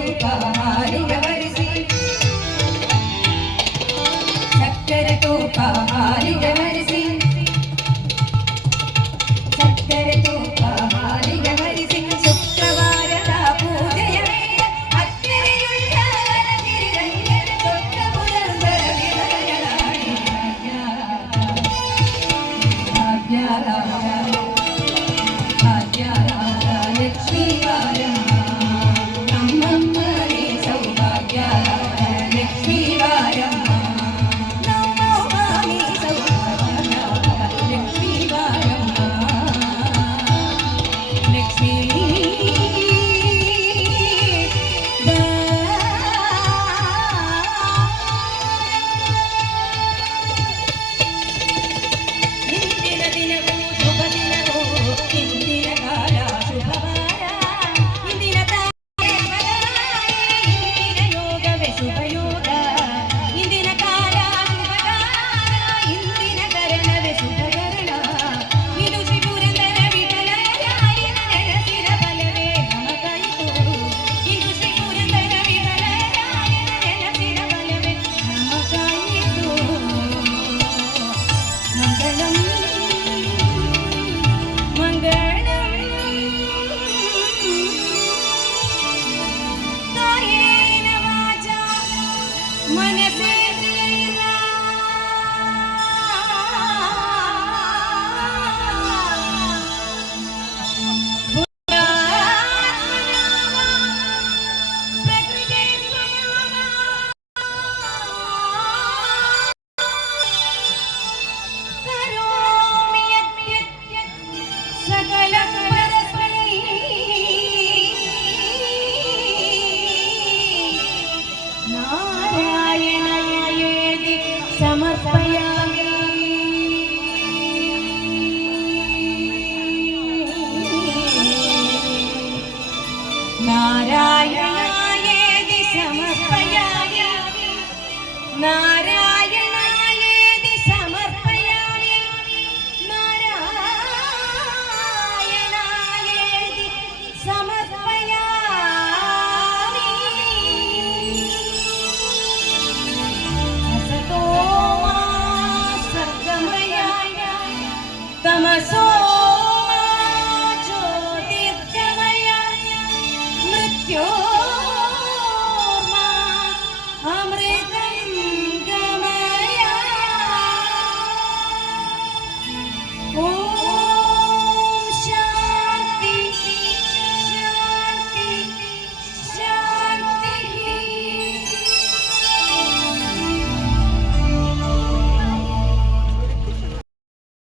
ತೂಕ ಹಾಲಿಗೆ ಬರಿಸಿ ಸಕ್ಕರೆ ತೂಕ ಹಾಲಿಗೆ ಬರಿಸಿ ಸಕ್ಕರೆ ತೂಕ ಹಾಲಿಗೆ ಬರಿಸಿ ಶುಕ್ರವಾರದ ಪೂಜೆಯ ವೇಳೆ ಅಕ್ಕರೆಯುಳ್ಳ ಗಿರಿರಂಗನ ದೊಡ್ಡ ಪುರಂದರ ವಿನಯನಾಡಿ ಭಾಗ್ಯರಾಜ ಲಕ್ಷ್ಮೀ ವಾರಮ್ಮ ನಮ್ಮಮ್ಮನೇ ಸೌಭಾಗ್ಯರಾಜ ಲಕ್ಷ್ಮೀ ವಾರಮ್ಮ ನಮ್ಮಮ್ಮನೇ ಸೌಭಾಗ್ಯರಾಜ ಲಕ್ಷ್ಮೀ ವಾರಮ್ಮ ಲಕ್ಷ್ಮೀ ಇಂದಿನ ದಿನವೂ ಶುಭ ದಿನವೂ ಇಂದಿನ ಕಾಲ ಶುಭವಾರ ಇಂದಿನ ತಾಯಿ ಇಂದಿನ ಯೋಗವೇ ಶುಭ ಯೋಗ ಇಂದಿನ ಕಾಲ ಶುಭಕಾಲ ಇಂದಿನ ಕರಣವೇ ಶುಭಕರಣ ಇದು ಶ್ರೀ ಪುರಂದರ ವಿಠಲರಾಯನ ನೆನಸಿನ ಬಲವೇ ನಮಗಾಯಿತು ಇದು ಶ್ರೀ ಪುರಂದರ ವಿಠಲರಾಯನ ನೆನಸಿನ ಬಲವೇ ನಮಗಾಯಿತು ಮಂಗಳಂ ಮಂಗಳಂ ಕಾಯೇನ ವಾಚಾ ಮನಸೇಂದ್ರಿಯೇಣ ಬುದ್ಧ್ಯಾತ್ಮನಾ ವಾ ಪ್ರಕೃತೇರ್ಮನಾ ಕರೋಮಿ ಯದ್ಯತ್ ಸಕಲಂ ಪರಸ್ಮೈ ನಾರಾಯಣಾಯೇತಿ ಸಮರ್ಪಯಾಮಿ ನಾರಾಯಣಾಯೇತಿ ಸಮರ್ಪಯಾಮಿ ನಾರಾಯಣ